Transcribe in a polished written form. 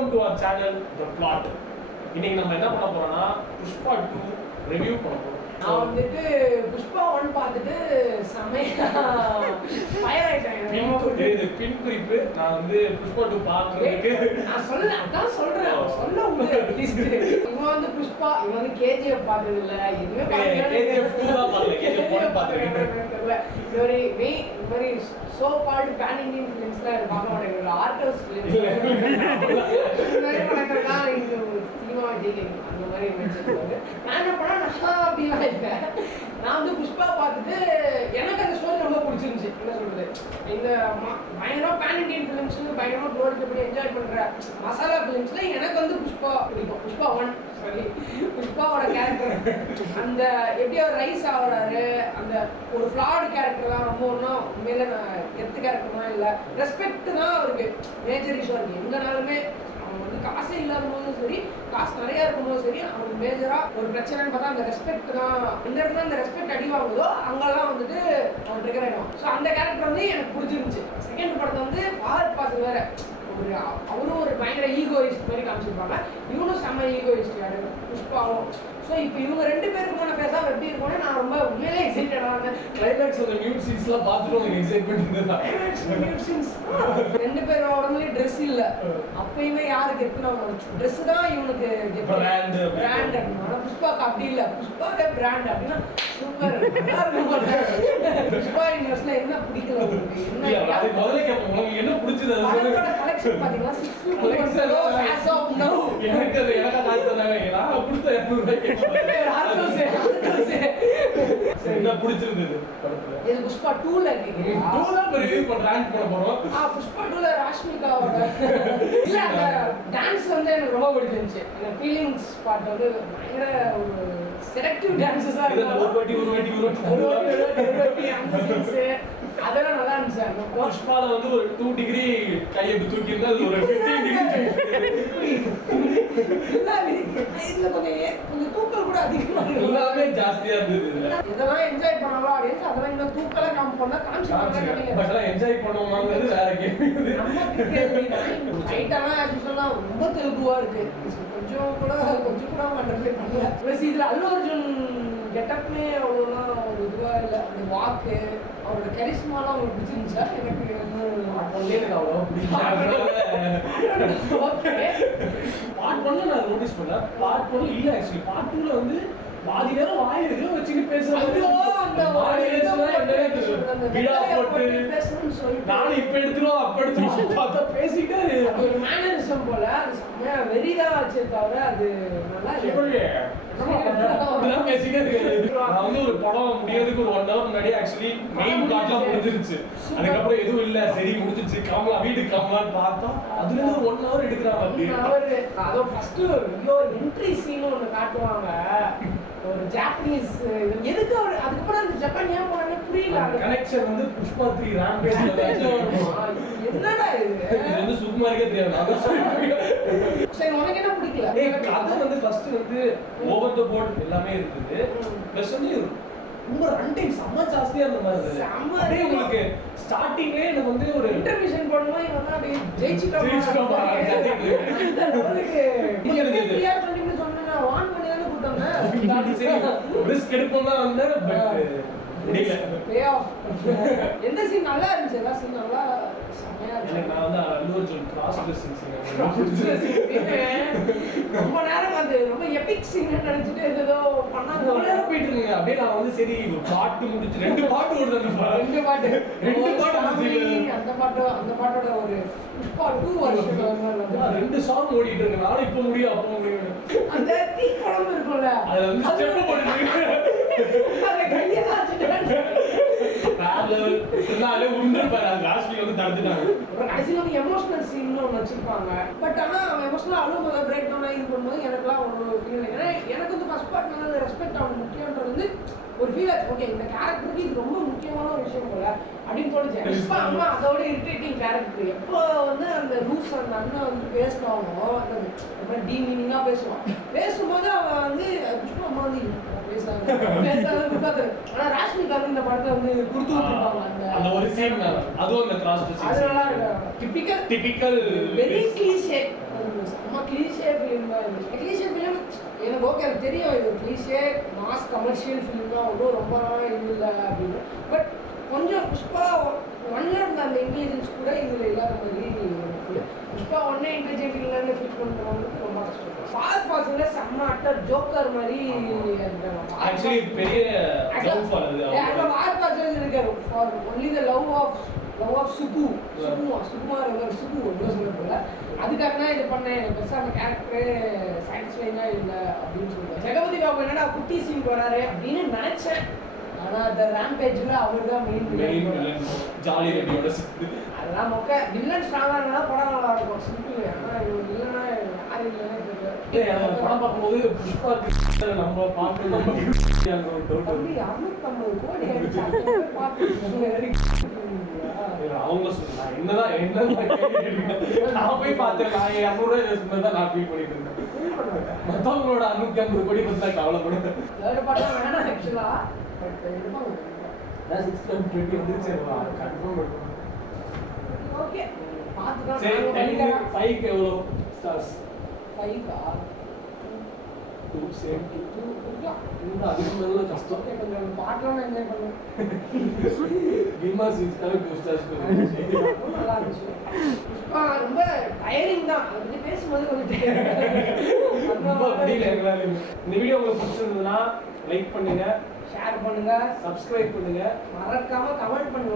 Welcome to our channel the plot. இன்னைக்கு நம்ம என்ன பண்ண போறோம்னா புஷ்பா 2 ரிவ்யூ பண்ண போறோம். நான் வந்துட்டு புஷ்பா 1 பார்த்துட்டு செமையா ஃபயர் ஆயிட்டேன். பின் குறிப்பு நான் வந்து புஷ்பா 2 பார்க்கிறதுக்கு நான் அதான் சொல்றேன் சொல்ல முடியல அட்லீஸ்ட் இவன் வந்து புஷ்பா இவன் வந்து கேஜிஎஃப் பார்த்தது இல்ல எதுவுமே கேஜிஎஃப் 2 தான் பார்க்கல கேஜிஎஃப் 1 பார்த்திருக்கேன். இந்த மாதிரி சோ கால்ட் பேன் இந்தியன் ஃபிலிம்ஸ்லாம் பார்க்க மாட்டேங்கிறோம் ஆர்ட் ஃபிலிம்ஸ் சினிமா ஜெயிலிங் அந்த மாதிரி நான் என்ன பண்ணா நான் அப்படிலாம் இல்லை. நான் வந்து புஷ்பா பார்த்துட்டு எனக்கு அந்த ஸ்டோரி ரொம்ப பிடிச்சிருந்துச்சு. என்ன சொல்றது இந்த பயங்கரமா பேன் இண்டியன் ஃபிலிம்ஸ் பயங்கரமா க்ளோரிஃபை பண்ணி என்ஜாய் பண்ற மசாலா ஃபிலிம்ஸ்ல எனக்கு வந்து புஷ்பா பிடிக்கும். புஷ்பா 1 சாரி புஷ்பாவோட கேரக்டர் அந்த எப்படி அவர் ரைஸ் ஆகுறாரு அந்த ஒரு ஃப்ளாட் கேரக்டர் தான் ரொம்ப ஒன்றும் உண்மையில நான் கெத்து கேரக்டர்லாம் இல்லை. ரெஸ்பெக்ட் தான் அவருக்கு மேஜர் இஷ்யூ இருக்கு. எங்கனாலுமே அவன் வந்து காசே இல்லாத போதும் சரி காசு நிறையா இருக்கும்போதும் சரி அவனுக்கு மேஜராக ஒரு பிரச்சனைன்னு பார்த்தா அந்த ரெஸ்பெக்ட் தான். இந்த இடத்துல அந்த ரெஸ்பெக்ட் அடி வாங்குதோ அங்கெல்லாம் வந்துட்டு அவன் ட்ரிகர் ஆகிடும். ஸோ அந்த கேரக்டர் வந்து எனக்கு பிடிச்சிருந்துச்சு. செகண்ட் படத்தை வந்து ஃபாதர் பாஸ் வேற ஒரு அவரும் ஒரு பயங்கர ஈகோயிஸ்ட் மாதிரி காமிச்சிருப்பாங்க. இவனும் செம்ம ஈகோயிஸ்ட் யாரு புஷ்பாவும். ஸோ இப்போ இவங்க ரெண்டு பேருக்குமான பேசாம எப்படி இருக்கும்னு நான் ரொம்ப உண்மையிலே எக்ஸைட்டடாக இருந்தேன். கிளைமேக்ஸ் அந்த நியூ சீன்ஸ்லாம் பார்த்துட்டு எக்ஸைட்மெண்ட் இருந்தது. ரெண்டு பேரும் உடம்புலயே ட்ரெஸ் இல்லை. அப்பயுமே யாருக்கு எத்தனை ட்ரெஸ் தான் இவனுக்கு பிராண்ட். ஆனால் புஷ்பாக்கு அப்படி இல்லை. புஷ்பாவே பிராண்ட் அப்படின்னா சூப்பர் புஷ்பா யூனிவர்ஸ்ல என்ன பிடிக்கல உங்களுக்கு என்ன பிடிச்சது கலெக்ஷன் பாத்தீங்கன்னா 650 எனக்கு அது எனக்கா காசு தந்தாங்க நான் கொடுத்த 200 என்ன பிடிச்சிருந்தது படத்துல இது புஷ்பா 2ல இருக்கு. 2 தான் ரிவ்யூ பண்ண ரேங்க் பண்ண போறோம். புஷ்பா 2ல ராஷ்மிகாவோட இல்ல அந்த டான்ஸ் வந்து எனக்கு ரொம்ப பிடிச்சிருந்துச்சு. அந்த ஃபீலிங்ஸ் பார்ட் வந்து பயங்கர ஒரு செலக்டிவ் டான்ஸஸா இருக்கு. ஒரு வாட்டி அந்த சீன்ஸ் அதெல்லாம் நல்லா இருந்துச்சு. அந்த புஷ்பால வந்து ஒரு 2 டிகிரி கையை தூக்கி இருந்தா அது ஒரு 15 டிகிரி இதுல கொஞ்சம் தூக்கல் கூட அதிகமா எல்லாமே ஜாஸ்தியா இருந்தது. இதெல்லாம் என்ஜாய் பண்ணலாம் அப்படின்னு அதெல்லாம் இன்னும் தூக்கலா காமிச்சு என்ஜாய் பண்ணுவாங்கிறது வேற கேள்வி. ரைட்டானா ஆக்சுவலா ரொம்ப தெலுங்குவா இருக்கு. கொஞ்சம் கூட பண்றது பண்ணல. ப்ளஸ் இதுல அல்லு அர்ஜுன் கெட்டப்மே அவ்வளோலாம் ஒரு இதுவா இல்லை. அந்த வாக்கு அவரோட கரிஸ்மாலாம் அவங்களுக்கு பிடிச்சிருந்துச்சா? எனக்கு அவ்வளோ பார்ட் 1ல நான் நோட்டீஸ் பண்ணல. பார்ட் 1 இல்ல ஆக்சுவலி பார்ட் 2ல வந்து பாதி நேரம் வாய் இருக்கு வச்சுட்டு பேசுறாங்க. அந்த நானும் இப்ப எடுத்துருவோம் அப்ப எடுத்துருவோம் பார்த்தா பேசிட்டே ஒரு மேனரிசம் போல அது செம்மையா வெறிதா வச்சே தவிர அது நல்லா பேசிட்டே இருக்கு. நான் வந்து ஒரு படம் முடியறதுக்கு ஒரு 1 hour முன்னாடி ஆக்சுவலி மெயின் பிளாட்லாம் முடிஞ்சிருச்சு. அதுக்கப்புறம் எதுவும் இல்ல சரி முடிஞ்சிருச்சு கிளம்பலாம் வீட்டுக்கு கிளம்பலான்னு பார்த்தா அதுல இருந்து ஒரு 1 hour எடுக்கிறாங்க. அதோ ஃபர்ஸ்ட் ஐயோ என்ட்ரி சீன் ஒன்று காட்டுவாங்க. ஒரு ஜாப்பனீஸ் எதுக்கு அவர் அதுக்கப்புறம் அந்த ஜப்பான் ஏன் போனானே புரியல. அந்த கனெக்ஷன் வந்து புஷ்பா 3 ராம்பேஜ்ல என்னடா இது வந்து சுகுமாருக்கே தெரியாது. சரி உனக்கு என்ன பிடிக்கல? கதை வந்து ஃபர்ஸ்ட் வந்து ஓவர் தி போர்ட் எல்லாமே இருக்குது. ப்ளஸ் வந்து ரொம்ப ரன்டைம் செம்ம ஜாஸ்தியா இருந்த மாதிரி இருந்தது. அப்படியே உங்களுக்கு ஸ்டார்டிங்லயே எனக்கு வந்து ஒரு இன்டர்மிஷன் பண்ணும்போது இவங்க அப்படியே ஜெயிச்சிட்டோம். வான் பண்ணி தானே கூட்டோம்னா ரிஸ்க் எடுப்போம் தான் வந்து பட் முடியல. Bay of. எந்த சீன் நல்லா இருந்துச்சு? எல்லா சீன் நல்லா செமையா இருந்துச்சு. எனக்கு நான் வந்து அல்லு அர்ஜுன் கிராஸ் ட்ரெஸ்ஸிங் சீன் ரொம்ப நேரம் அது ரொம்ப எபிக் சீன் நினைச்சிட்டு ஏதோ பண்ணாங்க. நேரம் போயிட்டு இருந்தீங்க. அப்படியே நான் வந்து சரி ஒரு பாட்டு முடிச்சு 2 பாட்டு ஓடுது. அந்த பாட்டு அந்த பாட்டோட ஒரு புஷ்பா 2 வருஷம் 2 சாங் ஓடிட்டு இருக்கு. நானும் இப்ப முடியும் அப்போ முடியும். அந்த தீ குழம்பு இருக்கும்ல அது வந்து ஸ்டெப் போட்டுட்டு அதை கையெல்லாம் கடைசியில் வந்து எமோஷனல் சீன் ஒன்று வச்சிருப்பாங்க. பட் ஆனால் அவன் எமோஷனலாக அழுவ பிரேக் டவுன் இது பண்ணும்போது எனக்குலாம் ஒரு ஃபீல். ஏன்னா எனக்கு வந்து ஃபர்ஸ்ட் பார்ட் வந்து ரெஸ்பெக்ட் அவனுக்கு முக்கியன்றது வந்து ஒரு ஃபீல் ஆச்சு. ஓகே இந்த கேரக்டருக்கு இது ரொம்ப முக்கியமான ஒரு விஷயம் போல அப்படின்னு தோணுச்சு. புஷ்பா அம்மா அதோட இரிட்டேட்டிங் கேரக்டர். எப்போ வந்து அந்த ரூஸ் அந்த அண்ணன் வந்து பேசினாவோ ரொம்ப டீமீனிங்காக பேசுவான். பேசும்போது அவன் வந்து புஷ்பா அம்மா வந்து ஆனா ராஷ்மிகா இந்த படத்துல வந்து குடுத்து விட்டுருப்பாங்க. அந்த ஒரு சீன் அதுவும் அந்த கிராஸ் அது நல்லா இருக்கு. Typical very cliché cliché film எனக்கு ஓகே எனக்கு தெரியும் இது கிளீஷே மாஸ் கமர்ஷியல் ஃபிலிம் தான் ஒன்றும் ரொம்ப இல்லை அப்படின்னு பட் கொஞ்சம் புஷ்பா 1 இருந்த அந்த இன்டெலிஜென்ஸ் கூட இதில் இல்லாத மாதிரி புஷ்பா 1 இன்டெலிஜென்ட் இல்லைன்னு ஃபீல் பண்ணுறவங்களுக்கு ரொம்ப கஷ்டம் ஃபாஸ்ட் ஃபாஸ்ட்ல செம்ம அட்டர் ஜோக்கர் மாதிரி ஆக்சுவலி பெரிய டவுன்ஃபால் அது ஃபாஸ்ட் ஃபாஸ்ட் இருக்காரு for only the love of Sukumar Suku ஒன்றும் சொல்ல போல அதுக்காக தான் இது பண்ணேன் எனக்கு பெருசாக அந்த கேரக்டரு சாட்டிஸ்ஃபைங்காக இல்லை அப்படின்னு சொல்லுவேன் ஜெகபதி பாபு என்னடா குட்டி சீன் வராரு அப்படின்னு நினச்சேன் ஆனால் அந்த ரேம்பேஜில் அவர் தான் மெயின் ஜாலி ரெட்டியோட அதெல்லாம் மொக்க வில்லன் ஸ்ட்ராங்காக இருந்தால் படம் நல்லா இருக்கும் சிம்பிள் ஆனால் இவங்க இல்லைன்னா யார் இல்லைன்னா தெரியல படம் பார்க்கும்போது புஷ்பா நம்ம பார்த்து நம்ம அப்படி 250 கோடி பார்த்து அவங்க சொன்னாங்க என்னதான் நான் போய் பார்த்தேன் நான் 200 சொன்னதான் நான் ஃபீல் பண்ணிட்டு இருந்தேன் மற்றவங்களோட 650 கோடி பத்தி தான் கவலைப்படுறேன் தேர்ட் பார்ட்லாம் வேணாம் ஆக்சுவலாக பட் எடுப்பாங்க 620 வந்துருச்சு கன்ஃபார்ம் ஓகே பார்த்துக்கலாம் சரி 5க்கு எவ்வளோ ஸ்டார்ஸ் 5 2 சேம் 2 இன்னும் அதுக்கு மேல கஷ்டம் கொஞ்சம் பாட்டெல்லாம் என்ஜாய் பண்ணுவேன் கில்மா சீன்ஸ்க்காக 2 ஸ்டார்ஸ் நல்லா இருந்துச்சு ரொம்ப டயரிங் தான் அதை பற்றி பேசும்போது கொஞ்சம் ரொம்ப முடியல எங்களால இந்த வீடியோ உங்களுக்கு பிடிச்சிருந்ததுன்னா லைக் பண்ணுங்க ஷேர் பண்ணுங்க சப்ஸ்கிரைப் பண்ணுங்க மறக்காம கமெண்ட் பண்ணுங்க